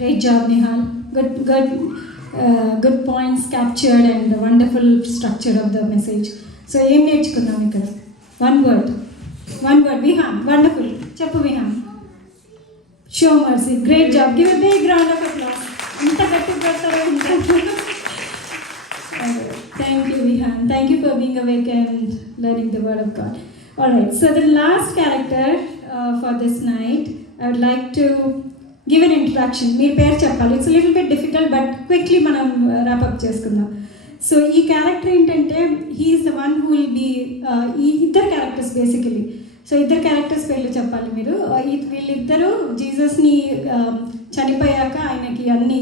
Great job, Nihal. Good points captured and the wonderful structure of the message. So, ఏం నేర్చుకున్నాం ఇక్కడ? One word. Viham. Wonderful. Chappu Viham. Show mercy. Great job. Give a big round of applause. ఇంత గట్టి కొడతారో ఇంత. Thank you, Viham. Thank you for being awake and learning the word of God. All right. So, the last character for this night, I would like to give an introduction. Meer pair cheppali. It's a little bit difficult, but quickly manam wrap up cheskundam. So ee character entante he is the one who will be iddar characters basically. So iddar characters pellu cheppali meeru. Veelliddaru Jesus ni chanipoyaka ayanaki anni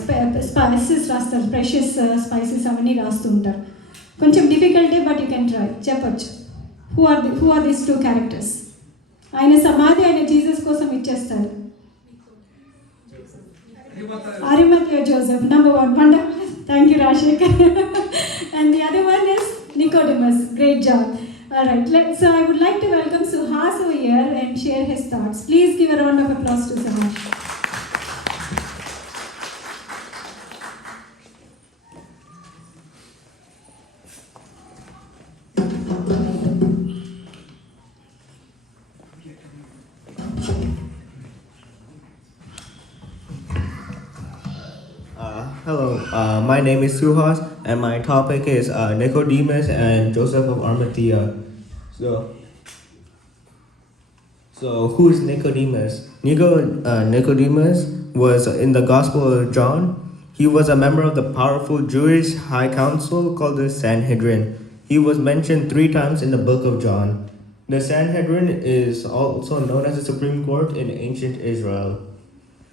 spices rastaru, precious spices avanni rastuntaru. Koncham difficulty, but you can try. Cheppochu. Who are these two characters? ఆయన సమాధి ఆయన Jesus కోసం ఇచ్చేస్తాడు. Arimathea Joseph, number one. Wonderful. Thank you, Rashekar. And the other one is Nicodemus. Great job. All right. So I would like to welcome Suhas over here and share his thoughts. Please give a round of applause to Suhas. Hello, my name is Suhas, and my topic is Nicodemus and Joseph of Arimathea. So who is Nicodemus? Nicodemus was in the Gospel of John. He was a member of the powerful Jewish high council called the Sanhedrin. He was mentioned 3 times in the book of John. The Sanhedrin is also known as the Supreme Court in ancient Israel.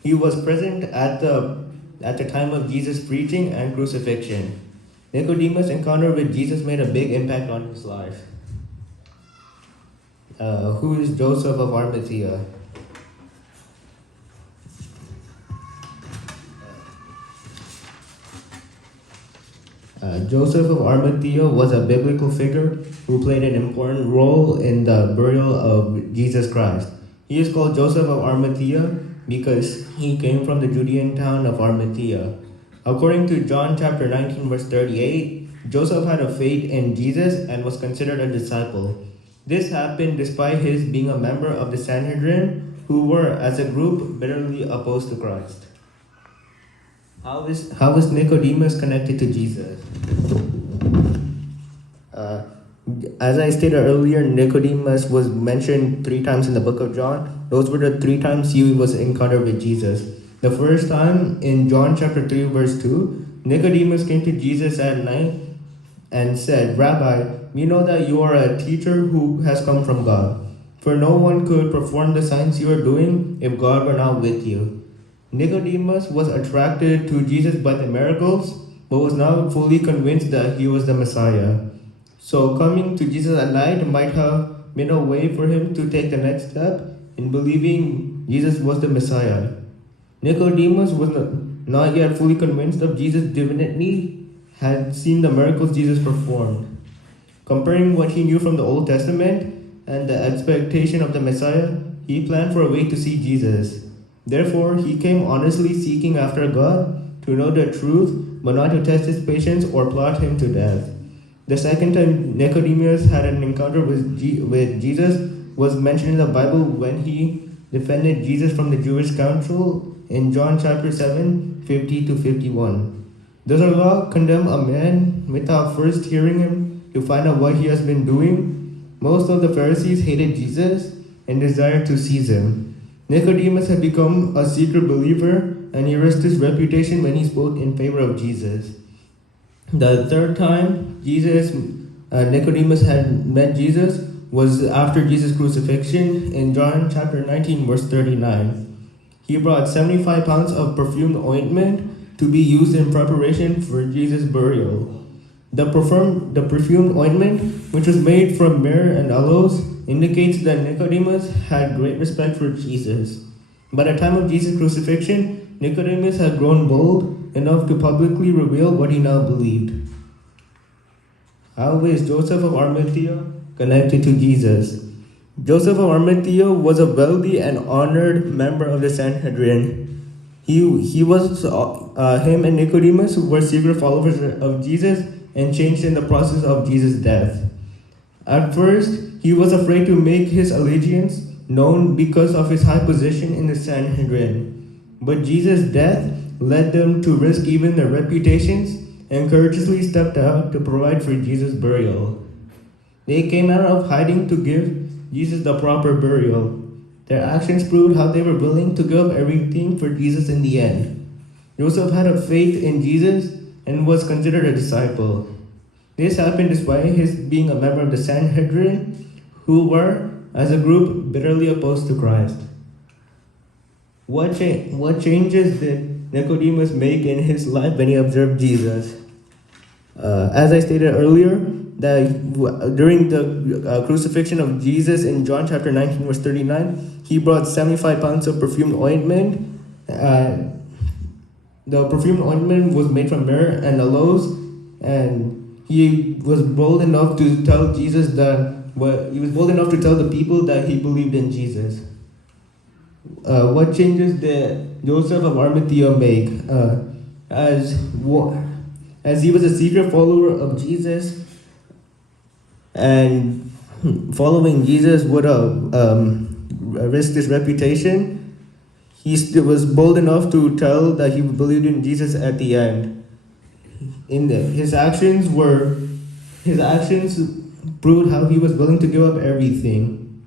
He was present at the time of Jesus' preaching and crucifixion. Nicodemus' encounter with Jesus made a big impact on his life. Who is Joseph of Arimathea? Joseph of Arimathea was a biblical figure who played an important role in the burial of Jesus Christ. He is called Joseph of Arimathea because he came from the Judean town of Arimathea. According to John chapter 19 verse 38, Joseph had a faith in Jesus and was considered a disciple. This happened despite his being a member of the Sanhedrin, who were as a group bitterly opposed to Christ. How is Nicodemus connected to Jesus? As I stated earlier, Nicodemus was mentioned 3 times in the book of John. Those were the 3 times he was encountered with Jesus. The first time in John chapter 3 verse 2, Nicodemus came to Jesus at night and said, "Rabbi, we know that you are a teacher who has come from God. For no one could perform the signs you are doing if God were not with you." Nicodemus was attracted to Jesus by the miracles, but was not fully convinced that he was the Messiah. So coming to Jesus at night might have been a way for him to take the next step in believing Jesus was the Messiah. Nicodemus was not yet fully convinced of Jesus' divinity, had seen the miracles Jesus performed. Comparing what he knew from the Old Testament and the expectation of the Messiah, he planned for a way to see Jesus. Therefore, he came honestly seeking after God to know the truth, but not to test his patience or plot him to death. The second time Nicodemus had an encounter with Jesus was mentioned in the Bible when he defended Jesus from the Jewish council in John chapter 7, 50 to 51. Does our law condemn a man without first hearing him to find out what he has been doing? Most of the Pharisees hated Jesus and desired to seize him. Nicodemus had become a secret believer, and he risked his reputation when he spoke in favor of Jesus. The third time Nicodemus had met Jesus was after Jesus' crucifixion in John chapter 19 verse 39. He brought 75 pounds of perfumed ointment to be used in preparation for Jesus' burial. The perfumed ointment, which was made from myrrh and aloes, indicates that Nicodemus had great respect for Jesus. By the time of Jesus' crucifixion, Nicodemus had grown bold enough to publicly reveal what he now believed. How is Joseph of Arimathea connected to Jesus? Joseph of Arimathea was a wealthy and honored member of the Sanhedrin. Him and Nicodemus were secret followers of Jesus and changed in the process of Jesus' death. At first, he was afraid to make his allegiance known because of his high position in the Sanhedrin. But Jesus' death led them to risk even their reputations and courageously stepped out to provide for Jesus' burial. They came out of hiding to give Jesus the proper burial. Their actions proved how they were willing to give up everything for Jesus in the end. Joseph had a faith in Jesus and was considered a disciple. This happened despite his being a member of the Sanhedrin, who were, as a group, bitterly opposed to Christ. What changes did Nicodemus make in his life when he observed Jesus? As I stated earlier, that during the crucifixion of Jesus in John chapter 19, verse 39, he brought 75 pounds of perfumed ointment. The perfumed ointment was made from myrrh and aloes, and he was bold enough to tell Jesus he was bold enough to tell the people that he believed in Jesus. What changes did Joseph of Arimathea make? As he was a secret follower of Jesus, and following Jesus would risk his reputation, he was bold enough to tell that he believed in Jesus at the end. His actions proved how he was willing to give up everything.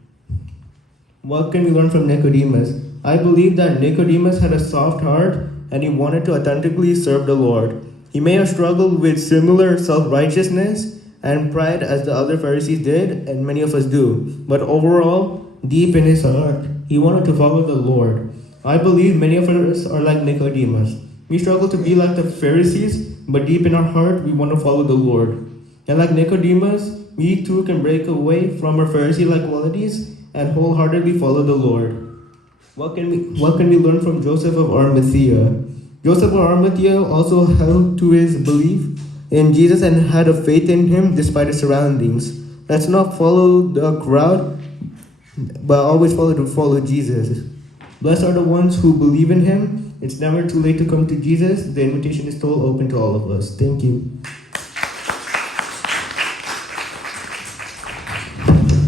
What can we learn from Nicodemus? I believe that Nicodemus had a soft heart and he wanted to authentically serve the Lord. He may have struggled with similar self-righteousness and pride as the other Pharisees did, and many of us do. But overall, deep in his heart, he wanted to follow the Lord. I believe many of us are like Nicodemus. We struggle to be like the Pharisees, but deep in our heart, we want to follow the Lord. And like Nicodemus, we too can break away from our Pharisee-like qualities and wholeheartedly follow the Lord. What can we learn from Joseph of Arimathea? Joseph of Arimathea also held to his belief in Jesus and had a faith in him despite his surroundings. Let's not follow the crowd, but always follow Jesus. Blessed are the ones who believe in him. It's never too late to come to Jesus. The invitation is still open to all of us. Thank you.